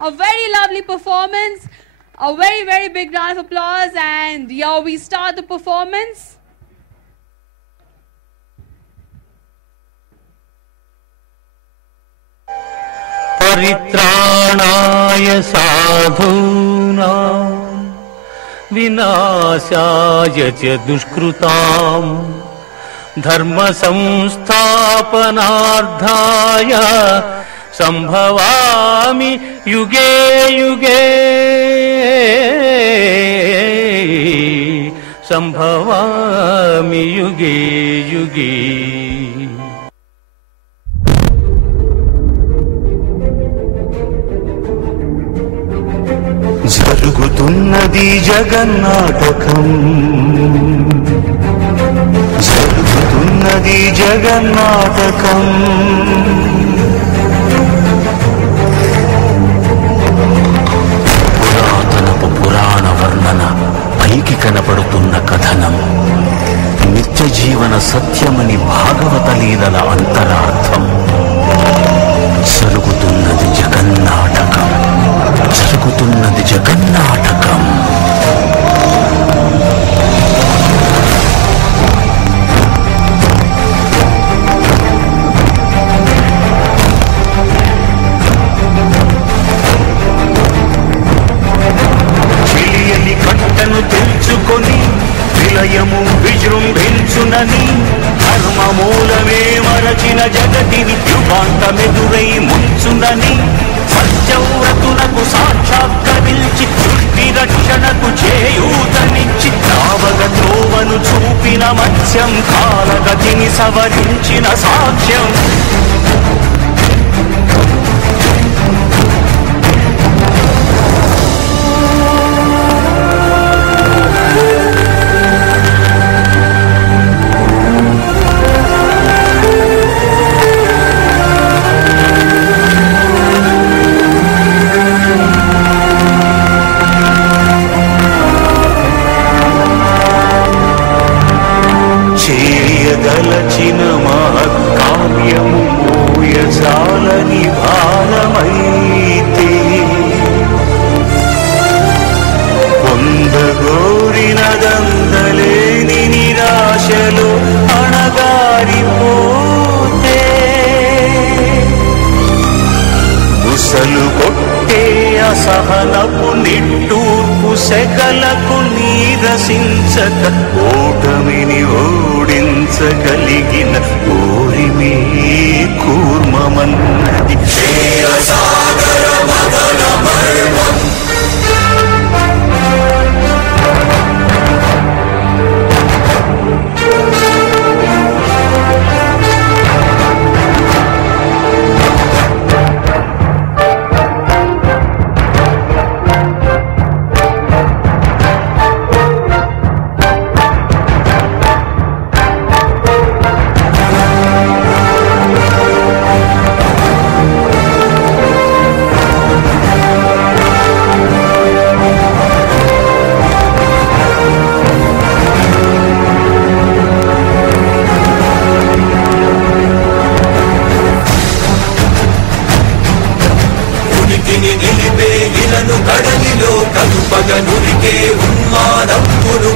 A very lovely performance. A very, very big round of applause. And here we start the performance. परित्राणाय साधूनां विनाशाय च दुष्कृतां धर्म संस्थापनार्थाय संभवामि युगे युगे संभवामि युगे युगे జరుగుతున్నది జగన్నాటకం జరుగుతున్నది జగన్నాటకం పురాతనపు పురాణ వర్ణన పైకి కనపడుతున్న కథనం నిత్య జీవన సత్యమని భాగవత లీలల అంతరార్థం జరుగుతున్నది జగన్నాటకం జరుగుతున్నది జగన్నాటకం చిలియని కట్టను తెంచుకొని విలయము విజృంభించునని ధర్మ మూలమే మరచిన జగతిని యుగాంతమెదురై ముంచునని సత్యవ్రతునకు సాక్షాత్కరించి సృష్టి రక్షణకు చేయూతనిచ్చి రావగ త్రోవను చూపిన మత్స్యం కాలగతిని సవరించిన సాక్ష్యం దలచిన మహత్కావ్యము మోయజాలని భారమైతే పొందగోరినదందలేని నిరాశలో అణగారిపోతే బుసలు కొట్టే అసహనపు నిట్టూర్పు సెగలకు నీరసించక ఓటమిని ఓడించగలిగిన ఓరిమే కూర్మమన్నది క్షీరసాగర మదన మర్మం కడలిలో కలుపగనురికే ఉన్మాదప్పును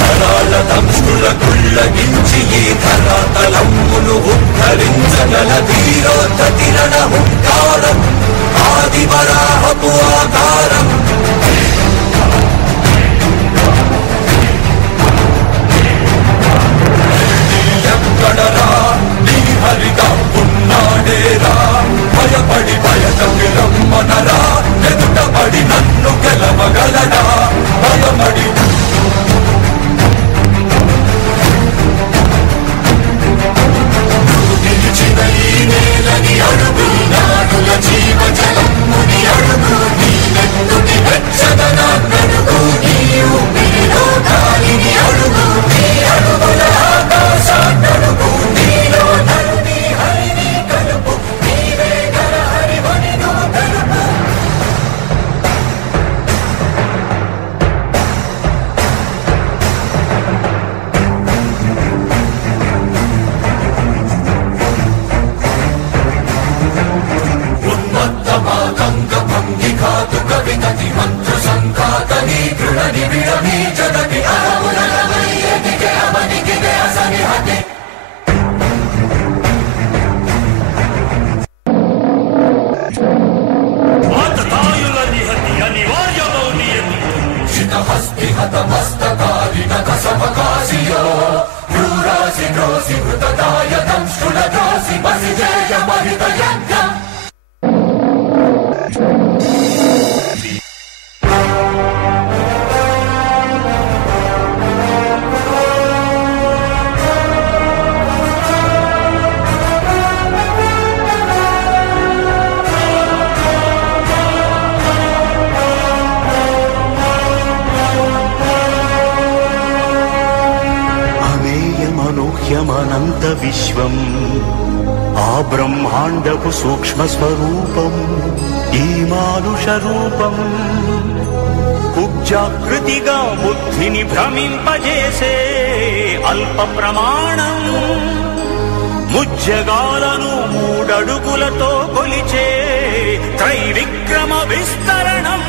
తరాల దంశుల కుళ్ళగించి ఈ ధరాతలమ్మును ఉద్ధరించగల ధీరోత్తతిరణ హుంకారం ఆది వరాహపు ఆకారం ఎక్కడరా నీ హరిగా ఉన్నాడేరా భయపడి భయతకి రమ్మనరా ఎదుటపడి నన్ను గెలవగలడా భయపడి నిలిచిన ఈ నేలని అడుగులు అనంత విశ్వం ఆ బ్రహ్మాండపు సూక్ష్మ స్వరూపం ఈ మానుష రూపం కుబ్జాకృతిగా బుద్ధిని భ్రమింపజేసే అల్ప ప్రమాణం ముజ్జగాలను మూడడుగులతో కొలిచే త్రైవిక్రమ విస్తరణం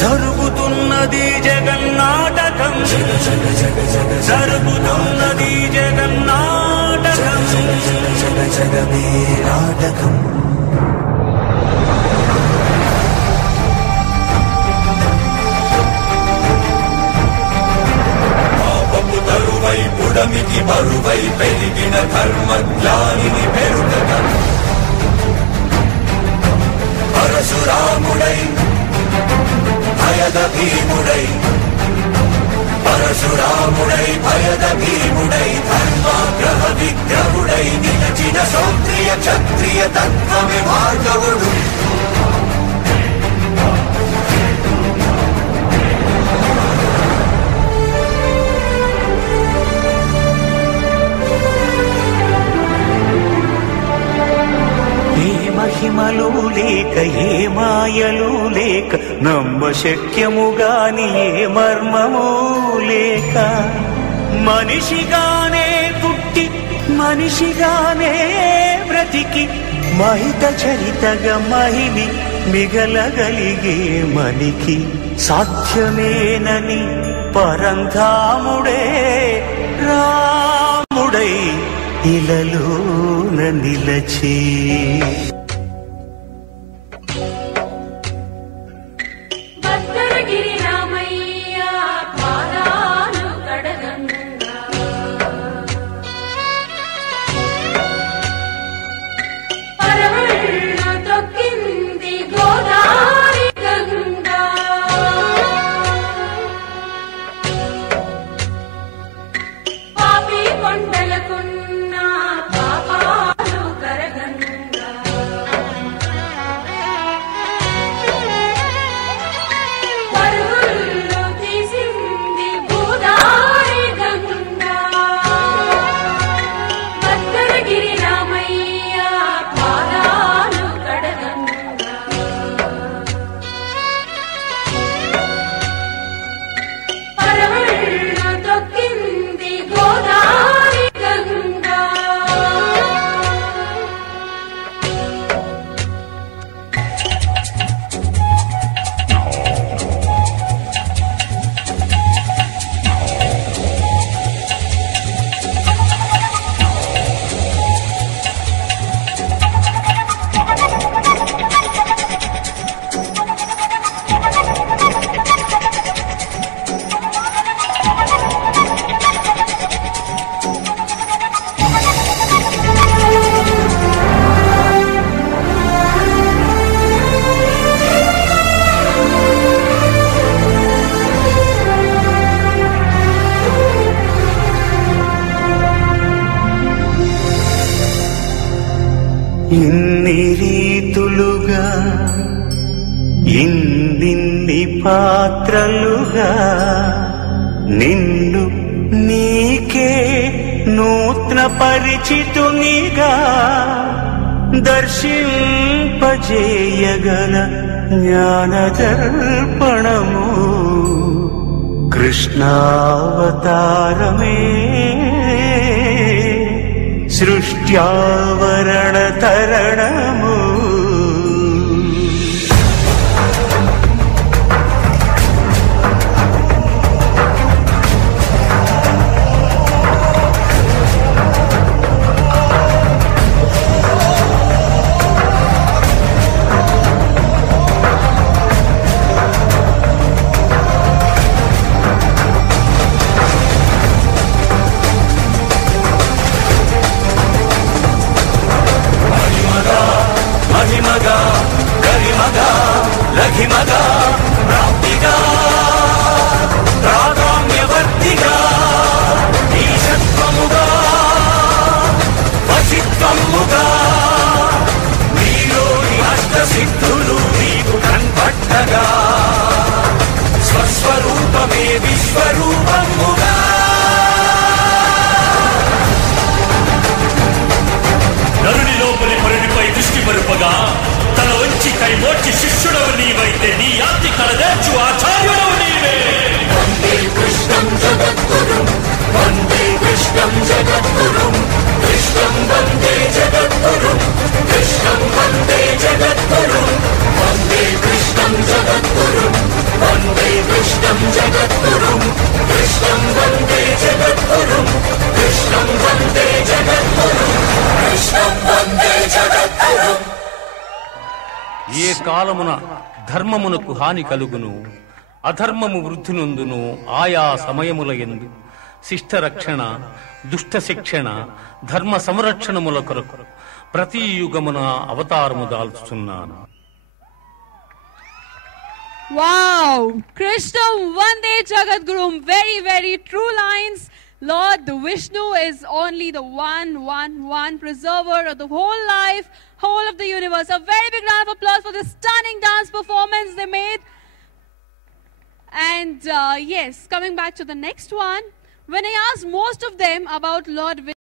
జరుగుతున్నది జగన్నాటకం జరుగుతున్నది జగన్నాటకం జగమే నాటకం తరువై పుడమికి బరువై పెరిగిన ధర్మజ్ఞానిని పెరుగగా పరశురాముడై భయద భీముడై పరశురాముడై భయద భీముడై ధర్మాగ్రహ విగ్రహుడై నిలచిన సౌత్రియ క్షత్రియ తత్వమే భార్గవుడు మహిమలు లేక ఏ మాయలు లేక నమ్మ శక్యముగాని ఏ మర్మము లేక మనిషిగానే పుట్టి మనిషిగానే బ్రతికి మహిత చరితగా మహిమి మిగలగలిగే మనికి సాధ్యమేనని పరంధాముడే రాముడై ఇలలోన నిలచి ఇన్ని రీతులుగా ఇన్ని పాత్రలుగా నిన్ను నీకే నూతన పరిచితునిగా దర్శింపజేయగల జ్ఞానదర్పణము కృష్ణావతారమే సృష్ట్యావరణ తరణము లఘిమగా ప్రాప్తిగా ప్రాగామ్యవర్తిగా ఈశత్వముగా వశిత్వముగా నీలోని అష్టసిద్ధులు నీకు కన్పట్టగా స్వస్వరూపమే విశ్వరూపముగా లోపలి పరునిపై దృష్టి మరుపగా తల వంచి కై మోర్చి శిష్యుడవు నీవైతే నీ యాత్రి కలదేర్చు ఆచార్యుడవు నీవే. వందే కృష్ణం జగద్గురుం వందే కృష్ణం జగద్గురుం కృష్ణం వందే జగద్గురుం కృష్ణం వందే జగద్గురుం వందే కృష్ణం జగద్గురుం వందే కృష్ణం జగద్గురుం కృష్ణం వందే జగద్గురుం కృష్ణం వందే జగద్గురుం కృష్ణం వందే జగద్గురుం. ఏ కాలమున ధర్మమునకు హాని కలుగును అధర్మము వృద్ధి నొందును ఆయా సమయముల యందు శిష్ట రక్షణ దుష్ట శిక్షణ ధర్మ సంరక్షణముల కొరకు ప్రతి యుగమున అవతారము దాల్చుచున్నాను. Wow! Krishna Vande Jagadgurum. Very, very true lines. Lord, the Vishnu is only the one preserver of the whole life, whole of the universe. A very big round of applause for the stunning dance performance they made. And yes, coming back to the next one, when I asked most of them about Lord Vishnu,